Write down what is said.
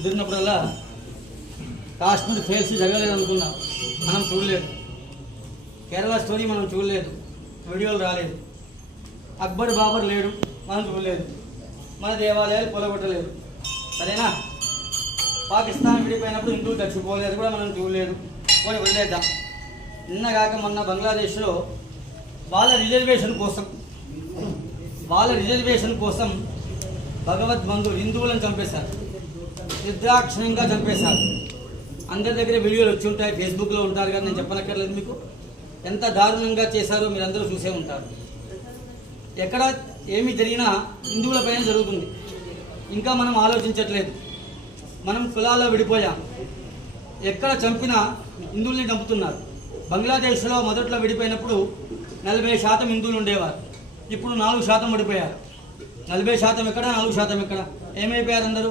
కుదిరినప్పుడల్లా Kashmir fails జరగలేదు అనుకున్నాం, మనం చూడలేదు. కేరళ స్టోరీ మనం చూడలేదు, వీడియోలు రాలేదు. అక్బర్ బాబర్ లేడు, మనం చూడలేదు. మన దేవాలయాలు పొలగొట్టలేదు. సరేనా? పాకిస్తాన్ విడిపోయినప్పుడు హిందువులు చచ్చిపోలేదు కూడా మనం చూడలేదు. పోనీ వదిలేద్దాం. నిన్నగాక మొన్న బంగ్లాదేశ్లో వాళ్ళ రిజర్వేషన్ కోసం భగవద్బంధు హిందువులను చంపేశారు, నిర్దాక్షిణ్యంగా చంపేశారు. అందరి దగ్గర వీడియోలు వచ్చి ఉంటాయి, ఫేస్బుక్లో ఉంటారు కానీ నేను చెప్పనక్కర్లేదు మీకు. ఎంత దారుణంగా చేశారో మీరందరూ చూసే ఉంటారు. ఎక్కడ ఏమి జరిగినా హిందువులపైన జరుగుతుంది. ఇంకా మనం ఆలోచించట్లేదు. మనం కులాల్లో విడిపోయాం. ఎక్కడ చంపినా హిందువుల్ని చంపుతున్నారు. బంగ్లాదేశ్లో మొదట్లో విడిపోయినప్పుడు 40% హిందువులు ఉండేవారు. ఇప్పుడు 4% విడిపోయారు. 40% ఎక్కడ, 4% ఎక్కడ? ఏమైపోయారు అందరూ?